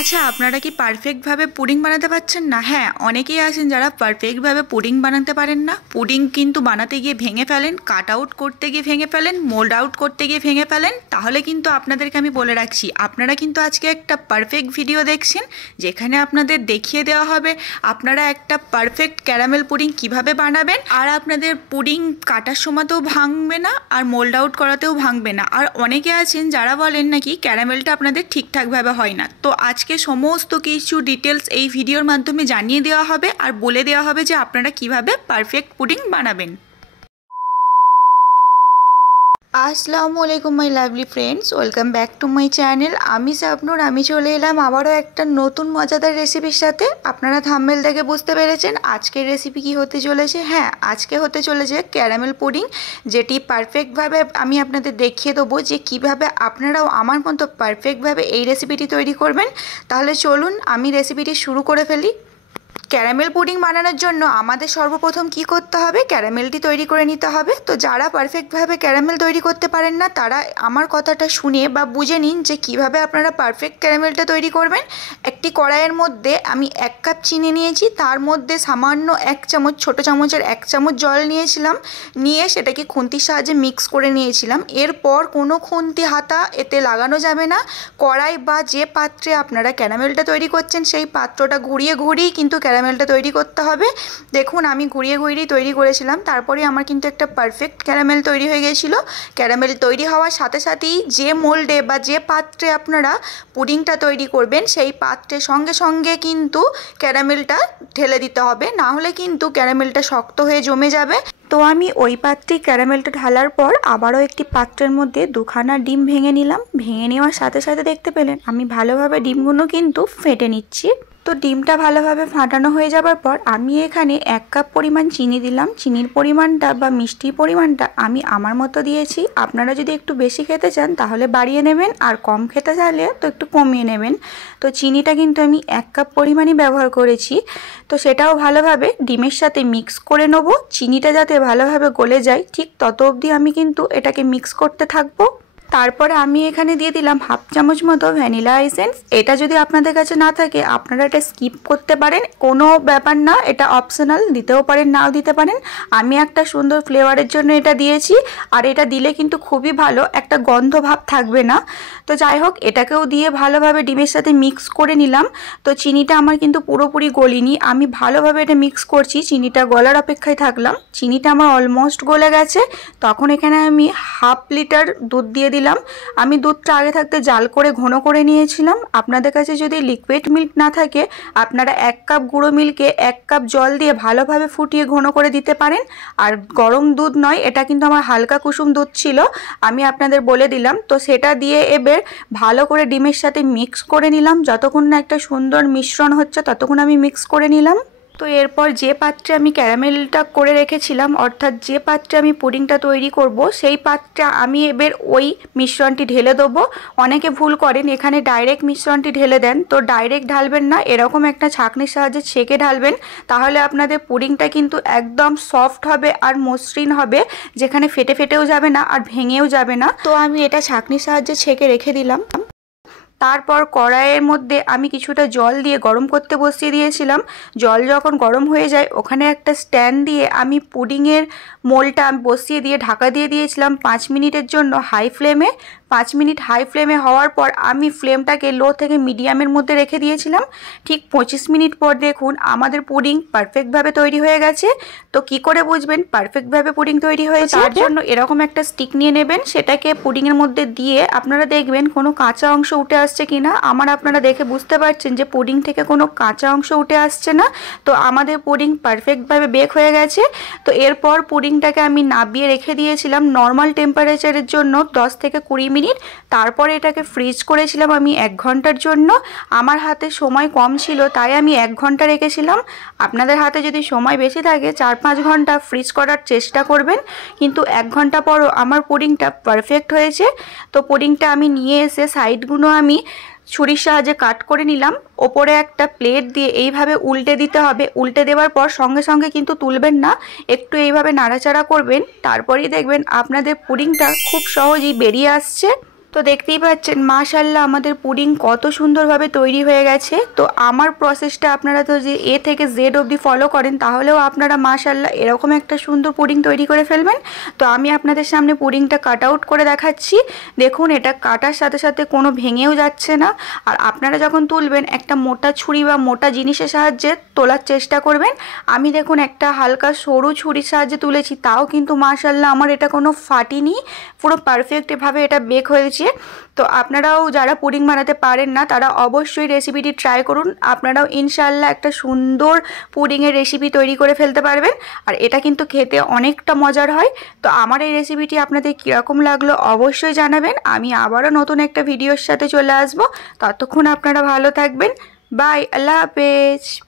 আচ্ছা, আপনারা কি পারফেক্টভাবে পুডিং বানাতে পারছেন না? হ্যাঁ, অনেকেই আছেন যারা পারফেক্টভাবে পুডিং বানাতে পারেন না। পুডিং কিন্তু বানাতে গিয়ে ভেঙে ফেলেন, কাট আউট করতে গিয়ে ভেঙে ফেলেন, মোল্ড আউট করতে গিয়ে ভেঙে ফেলেন। তাহলে কিন্তু আপনাদেরকে আমি বলে রাখছি, আপনারা কিন্তু আজকে একটা পারফেক্ট ভিডিও দেখছেন, যেখানে আপনাদের দেখিয়ে দেওয়া হবে আপনারা একটা পারফেক্ট ক্যারামেল পুডিং কিভাবে বানাবেন। আর আপনাদের পুডিং কাটার সময়তেও ভাঙবে না, আর মোল্ড আউট করাতেও ভাঙবে না। আর অনেকে আছেন যারা বলেন নাকি ক্যারামেলটা আপনাদের ঠিকঠাকভাবে হয় না। তো আজকে সমস্ত কিছু ডিটেলস এই ভিডিওর মাধ্যমে জানিয়ে দেওয়া হবে আর বলে দেওয়া হবে যে আপনারা কিভাবে পারফেক্ট পুডিং বানাবেন। আসসালামু আলাইকুম my lovely friends, welcome back to my channel. আমি শাবনূর। আমি চলে এলাম আবারও একটা নতুন মজাদার রেসিপির সাথে। আপনারা থাম্বনেল দেখে বুঝতে পেরেছেন আজকের রেসিপি কি হতে চলেছে। হ্যাঁ, আজকে হতে চলেছে ক্যারামেল পুডিং, যেটি পারফেক্টভাবে আমি আপনাদের দেখিয়ে দেবো যে কিভাবে আপনারাও আমার মতো পারফেক্টভাবে এই রেসিপিটি তৈরি করবেন। তাহলে চলুন আমি রেসিপিটি শুরু করে ফেলি। ক্যারামেল পুডিং বানানোর জন্য আমাদের সর্বপ্রথম কি করতে হবে, ক্যারামেলটি তৈরি করে নিতে হবে। তো যারা পারফেক্টভাবে ক্যারামেল তৈরি করতে পারেন না, তারা আমার কথাটা শুনে বা বুঝে নিন যে কিভাবে আপনারা পারফেক্ট ক্যারামেলটা তৈরি করবেন। একটি কড়াইয়ের মধ্যে আমি 1 কাপ চিনি নিয়েছি, তার মধ্যে সামান্য 1 চামচ, ছোটো চামচের 1 চামচ জল নিয়েছিলাম। নিয়ে সেটাকে খুন্তির সাহায্যে মিক্স করে নিয়েছিলাম। এরপর কোনো খুন্তি হাতা এতে লাগানো যাবে না। কড়াই বা যে পাত্রে আপনারা ক্যারামেলটা তৈরি করছেন সেই পাত্রটা ঘুরিয়ে ঘুরিয়ে কিন্তু ক্যারামেলটা তৈরি করতে হবে। দেখুন আমি ঘুরিয়ে ঘুরিয়ে তৈরি করেছিলাম, তারপরে আমার কিন্তু একটা পারফেক্ট ক্যারামেল তৈরি হয়ে গিয়েছিল। ক্যারামেল তৈরি হওয়ার সাথে সাথেই যে মোল্ডে বা যে পাত্রে আপনারা পুডিংটা তৈরি করবেন সেই পাত্রের সঙ্গে সঙ্গে কিন্তু ক্যারামেলটা ঢেলে দিতে হবে, না হলে কিন্তু ক্যারামেলটা শক্ত হয়ে জমে যাবে। তো আমি ওই পাত্রে ক্যারামেলটা ঢালার পর আবারও একটি পাত্রের মধ্যে 2খানা ডিম ভেঙে নিলাম। ভেঙে নেওয়ার সাথে সাথে দেখতে পেলেন আমি ভালোভাবে ডিমগুলো কিন্তু ফেটে নিচ্ছি। তো ডিমটা ভালোভাবে ফাটানো হয়ে যাবার পর আমি এখানে 1 কাপ পরিমাণ চিনি দিলাম। চিনির পরিমাণটা বা মিষ্টির পরিমাণটা আমি আমার মতো দিয়েছি। আপনারা যদি একটু বেশি খেতে চান তাহলে বাড়িয়ে নেবেন, আর কম খেতে চাইলে তো একটু কমিয়ে নেবেন। তো চিনিটা কিন্তু আমি 1 কাপ পরিমাণই ব্যবহার করেছি। তো সেটাও ভালোভাবে ডিমের সাথে মিক্স করে নেব। চিনিটা যাতে ভালোভাবে গলে যায় ঠিক তত অবধি আমি কিন্তু এটাকে মিক্স করতে থাকবো। তারপরে আমি এখানে দিয়ে দিলাম 1/2 চামচ মতো ভ্যানিলা এসেন্স। এটা যদি আপনাদের কাছে না থাকে আপনারা এটা স্কিপ করতে পারেন, কোনো ব্যাপার না, এটা অপশনাল, দিতেও পারেন নাও দিতে পারেন। আমি একটা সুন্দর ফ্লেভারের জন্য এটা দিয়েছি, আর এটা দিলে কিন্তু খুবই ভালো, একটা গন্ধ ভাব থাকবে না। তো যাই হোক, এটাকেও দিয়ে ভালোভাবে ডিমের সাথে মিক্স করে নিলাম। তো চিনিটা আমার কিন্তু পুরোপুরি গলিনি, আমি ভালোভাবে এটা মিক্স করছি, চিনিটা গলার অপেক্ষায় থাকলাম। চিনিটা আমার অলমোস্ট গলে গেছে। তখন এখানে আমি 1/2 লিটার দুধ দিয়ে দিলাম। আমি দুধটা আগে থাকতে জাল করে ঘন করে নিয়েছিলাম। আপনাদের কাছে যদি লিকুইড মিল্ক না থাকে আপনারা 1 কাপ গুঁড়ো মিল্কে 1 কাপ জল দিয়ে ভালোভাবে ফুটিয়ে ঘন করে দিতে পারেন। আর গরম দুধ নয়, এটা কিন্তু আমার হালকা কুসুম দুধ ছিল, আমি আপনাদের বলে দিলাম। তো সেটা দিয়ে এবার ভালো করে ডিমের সাথে মিক্স করে নিলাম। যতক্ষণ না একটা সুন্দর মিশ্রণ হচ্ছে ততক্ষণ আমি মিক্স করে নিলাম। তো এরপর যে পাত্রে আমি ক্যারামেলটা করে রেখেছিলাম, অর্থাৎ যে পাত্রে আমি পুডিংটা তৈরি করব, সেই পাত্রে আমি এবার ওই মিশ্রণটি ঢেলে দেবো। অনেকে ভুল করেন, এখানে ডাইরেক্ট মিশ্রণটি ঢেলে দেন। তো ডাইরেক্ট ঢালবেন না, এরকম একটা ছাঁকনির সাহায্যে ছেঁকে ঢালবেন। তাহলে আপনাদের পুডিংটা কিন্তু একদম সফট হবে আর মসৃণ হবে, যেখানে ফেটে ফেটেও যাবে না আর ভেঙেও যাবে না। তো আমি এটা ছাঁকনির সাহায্যে ছেঁকে রেখে দিলাম। তারপর কড়াইয়ের মধ্যে আমি কিছুটা জল দিয়ে গরম করতে বসিয়ে দিয়েছিলাম। জল যখন গরম হয়ে যায় ওখানে একটা স্ট্যান্ড দিয়ে আমি পুডিংয়ের মোলটা বসিয়ে দিয়ে ঢাকা দিয়ে দিয়েছিলাম 5 মিনিটের জন্য হাই ফ্লেমে। 5 মিনিট হাই ফ্লেমে হওয়ার পর আমি ফ্লেমটাকে লো থেকে মিডিয়ামের মধ্যে রেখে দিয়েছিলাম। ঠিক 25 মিনিট পর দেখুন আমাদের পুডিং পারফেক্টভাবে তৈরি হয়ে গেছে। তো কি করে বুঝবেন পারফেক্টভাবে পুডিং তৈরি হয়েছে? তার জন্য এরকম একটা স্টিক নিয়ে নেবেন, সেটাকে পুডিংয়ের মধ্যে দিয়ে আপনারা দেখবেন কোনো কাঁচা অংশ উঠে আসছে কিনা। আমার আপনারা দেখে বুঝতে পারছেন যে পুডিং থেকে কোনো কাঁচা অংশ উঠে আসছে না। তো আমাদের পুডিং পারফেক্টভাবে বেক হয়ে গেছে। তো এরপর পুডিংটাকে আমি নাবিয়ে রেখে দিয়েছিলাম নর্মাল টেম্পারেচারের জন্য 10 থেকে 20 মিনিট। তারপরে এটাকে ফ্রিজ করেছিলাম আমি 1 ঘন্টার জন্য। আমার হাতে সময় কম ছিল তাই আমি 1 ঘন্টা রেখেছিলাম। আপনাদের হাতে যদি সময় বেশি থাকে 4-5 ঘন্টা ফ্রিজ করার চেষ্টা করবেন। কিন্তু 1 ঘন্টা পরও আমার পুডিংটা পারফেক্ট হয়েছে। তো পুডিংটা আমি নিয়ে এসে সাইডগুলো আমি ছুরির সাহায্যে কাট করে নিলাম। ওপরে একটা প্লেট দিয়ে এইভাবে উল্টে দিতে হবে। উল্টে দেওয়ার পর সঙ্গে সঙ্গে কিন্তু তুলবেন না, একটু এইভাবে নাড়াচাড়া করবেন। তারপরেই দেখবেন আপনাদের পুডিংটা খুব সহজেই বেরিয়ে আসছে। তো দেখতেই পাচ্ছেন মাশাআল্লাহ আমাদের পুডিং কত সুন্দরভাবে তৈরি হয়ে গেছে। তো আমার প্রসেসটা আপনারা তো যে এ থেকে জেড অবধি ফলো করেন, তাহলেও আপনারা মাশাআল্লাহ এরকম একটা সুন্দর পুডিং তৈরি করে ফেলবেন। তো আমি আপনাদের সামনে পুডিংটা কাট আউট করে দেখাচ্ছি। দেখুন এটা কাটার সাথে সাথে কোনো ভেঙেও যাচ্ছে না। আর আপনারা যখন তুলবেন একটা মোটা ছুরি বা মোটা জিনিসের সাহায্যে তোলার চেষ্টা করবেন। আমি দেখুন একটা হালকা সরু ছুরির সাহায্যে তুলেছি, তাও কিন্তু মাশাআল্লাহ আমার এটা কোনো ফাটিনি, পুরো পারফেক্টভাবে এটা বেক হয়েছে। তো আপনারাও যারা পুডিং বানাতে পারেন না তারা অবশ্যই রেসিপিটি ট্রাই করুন। আপনারাও ইনশাআল্লাহ একটা সুন্দর পুডিংয়ের রেসিপি তৈরি করে ফেলতে পারবেন। আর এটা কিন্তু খেতে অনেকটা মজার হয়। তো আমার এই রেসিপিটি আপনাদের কীরকম লাগলো অবশ্যই জানাবেন। আমি আবারও নতুন একটা ভিডিওর সাথে চলে আসবো। ততক্ষণ আপনারা ভালো থাকবেন। বাই, আল্লাহ হাফেজ।